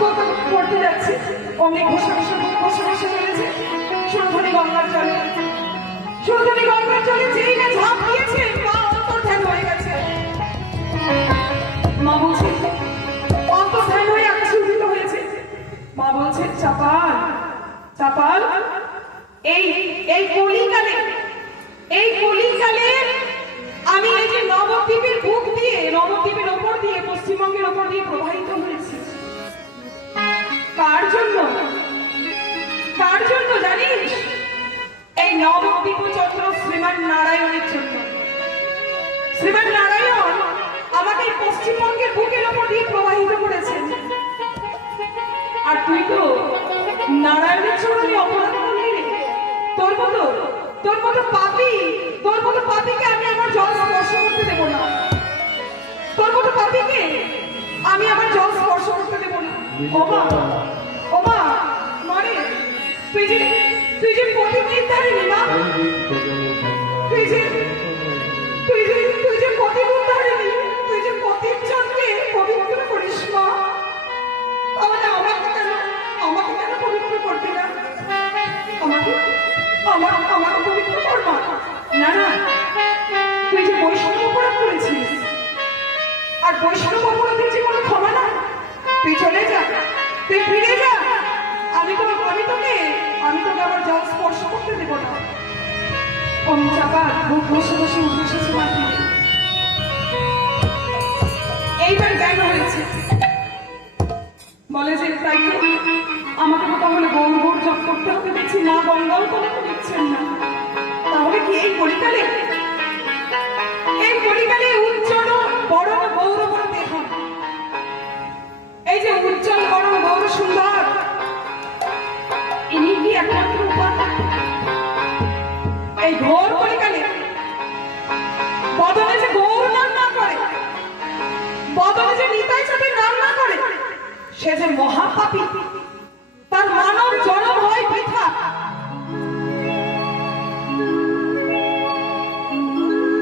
পড়তে যাচ্ছে, অনেক বসে বসে রয়েছে। সুরধনী গঙ্গার জলে, সুরধনী গঙ্গার জলে যেই না ঝাঁপ দিয়েছে, মা অন্তর্ধান হয়ে গেছে। মা বলছে অন্তর্ধান হয়ে আকাশে উদিত হয়েছে। মা বলছে চাপাল চাপাল, এই এই কলিকালে, এই কলিকালে আমি এই যে নবদ্বীপের বুক দিয়ে, নবদ্বীপের ওপর দিয়ে, পশ্চিমবঙ্গের ওপর দিয়ে প্রবাহিত হয়েছি। কার জন্য? কার জন্য জানিস? এই নবদ্বীপ চন্দ্র শ্রীমান নারায়ণের জন্য। শ্রীমান নারায়ণ আমাকে পশ্চিমবঙ্গের বুকের ওপর দিয়ে প্রবাহিত করেছেন। আর তুই তো নারায়ণের চরণে অপরাধ করলি রে। তোর মতো পাপীকে আমি আমার জল স্পর্শ করতে দেব না। তোর মতো পাপীকে আমি আমার জল স্পর্শ করতে দেব না। ওমা মানে তুই যে পতির ধারিনি মা, তুই যে পতির ধারিনি, তুই যে পতির জনকে পবিত্র করিস মা। তাহলে আমাকে কেন পবিত্র করবি না? আমার পবিত্র করবা না? না, তুই যে বৈষ্ণব অপরাধ করেছিস, আর বৈষ্ণব অপরাধের যে কোনো ক্ষমা না। তুই চলে যা, তুই ফিরে যা। আমি তোকে আমার জল স্পর্শ করতে দেব না। আমি চাপা বুক বসে উঠে এসেছি মাটি। এইবার জ্ঞান হয়েছে। বলে যে তাই আমাকে তো তাহলে গৌর জপ করতে হবে। দেখছি মা গঙ্গাও তো দেখছেন না। তাহলে কি এই কলিকালে উজ্জ্বল বড় গৌরব দেহ, এই যে উজ্জ্বল বড় গৌর সুন্দর, ইনি কি একমাত্র উপায়? এই ঘোর কলিকালে বদলে যে গৌর নাম না করে, বদলে যে নিতাই চাঁদের নাম না করে, সে যে মহাপাপী, তার মানব জন্ম হয় বৃথা।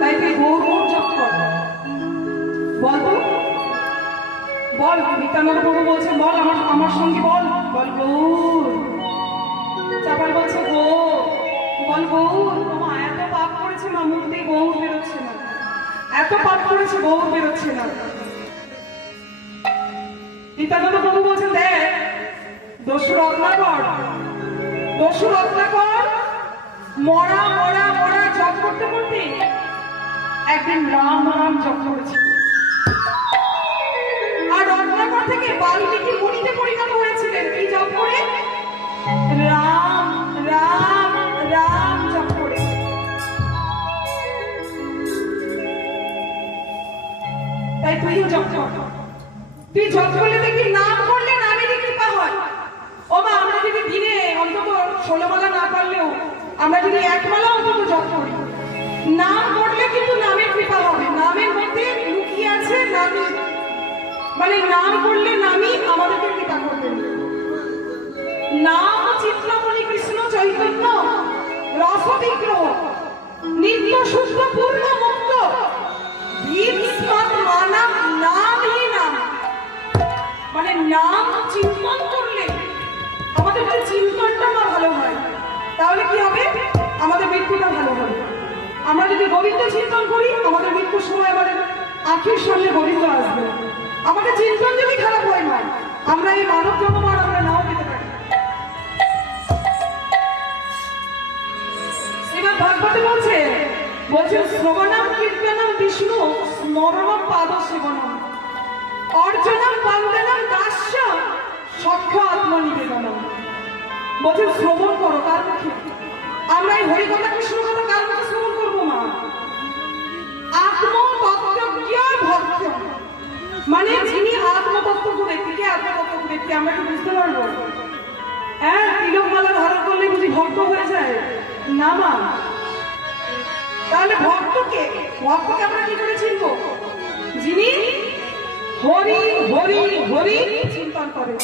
তাই তুই গৌর জপ কর। বল নিত্যানন্দ প্রভু বলছে বল আমার সঙ্গে বল গৌর। চাপাল বলছে বল গৌর। মা এত পাপ করেছে না, মুখ দিয়ে গৌর বেরোচ্ছে না। এত পাপ করেছে, গৌর বেরোচ্ছে না। নিত্যানন্দ প্রভু বলছেন দেখ, দস্যু রত্নাকর মরা জপ করতে একদিন রাম জপ করেছে। আর রত্নাকর থেকে বাল্মীকি মুনিতে পরিণত হয়েছিলেন কি জপ করে? রাম জপ করে। তাই তুইও জপ কর। তুই জপ করলে দেখবি, নাম করলে নামেরই কৃপা হয়। ও মা, আমরা যদি দিনে অন্তত 16 মালা না পারলেও আমরা যদি 1 মালা অন্তত জপ করি, নাম করলে কিন্তু নামের কৃপা হবে। নামের মধ্যে লুকিয়ে আছে নামই, মানে নাম করলে নামই আমাদেরকে কৃপা করবেন। নাম চিত্রমণি কৃষ্ণ চৈতন্য রস বিগ্রহ নিত্য শুদ্ধ পূর্ণ মুক্ত নামই নাম। মানে নাম চিন্তন করলে আমাদের যে চিন্তনটা না ভালো হয়, তাহলে কি হবে? আমাদের মৃত্যুটা ভালো হবে। আমরা যদি গোবিন্দ চিন্তন করি, আমাদের মৃত্যুর সময় আমাদের আখির সামনে গোবিন্দ আসবে। আমাদের চিন্তন যদি খারাপ হয় না, আমরা এই মানব জন্ম আর আমরা নাও পেতে পারি। শ্রীমদ্ ভাগবতে বলছেন শ্রবণম কীর্তনম বিষ্ণু স্মরণম পাদ সেবনম অর্জনম বন্দনম দাস্য সখ্য আত্মনিবেদনম। বলছেন শ্রবণ করো। কার মুখে? আমরা এই হরিকথা কৃষ্ণ কথা কার মুখে শ্রবণ করবো মা? আত্মতত্ত্বজ্ঞ ভক্ত, মানে যিনি আত্মতত্ত্ব ব্যক্তিকে, আত্মতত্ত্ব ব্যক্তি আমরা কি বুঝতে পারবো? হ্যাঁ, তিলক মালা ধারণ করলে বুঝি ভক্ত হয়ে যায় না মা? তাহলে ভক্তকে আমরা কি করে চিনব? যিনি হরি হরি হরি চিন্তন করে,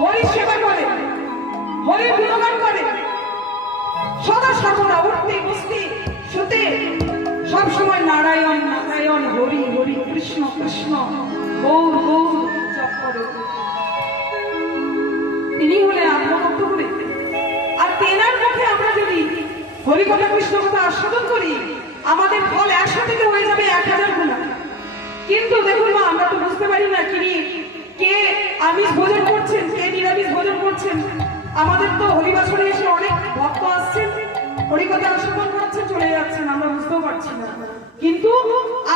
হরি সেবা করে, হরি গুণগান করে, সদা সর্বদা উঠতে বসতে শুতে সব সময় নারায়ণ নারায়ণ হরি হরি কৃষ্ণ কৃষ্ণ গৌর গৌর জপ করে। হরিকথা কৃষ্ণ কথা আস্বাদন করি, আমাদের ফল 100 থেকে হয়ে যাবে 1000 গুণা। কিন্তু দেখুন মা, আমরা তো বুঝতে পারি না কে আমিষ ভোজন করছেন, কে নিরামিষ ভোজন করছেন। আমাদের তো হরিবাসরে এসে অনেক ভক্ত আসছেন, হরিকথা আস্বাদন করছেন, চলে যাচ্ছেন, আমরা বুঝতেও পারছি না। কিন্তু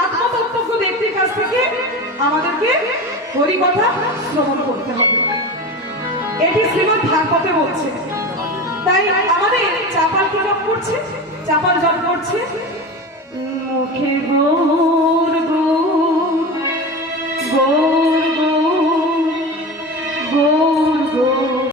আত্মতত্ত্বজ্ঞ ব্যক্তির কাছ থেকে আমাদেরকে হরিকথা শ্রবণ করতে হবে, এটি শ্রীমদ্ ভাগবতে বলছে। তাই আমাদের চাপাল কি জপ করছে, চাপাল জপ করছে মুখে গো